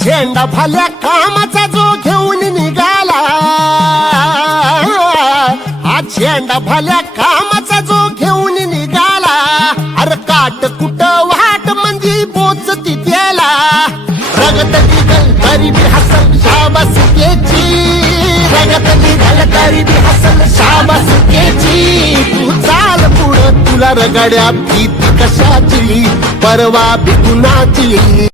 झेंडा भल्या कामाचा जो घेऊन निघाला, हा झेंडा भल्या कामाचा जो घेऊन निघाला, अरे काट कुट वाट मंदी पोचती त्याला, रगत निघल तरी बी हसल शाबासकीची, रगत निघल तरी बी हसल शाबासकीची, तू चाल पुढं तुला रगड्या भीती कशाची, परवा बी कुणाची.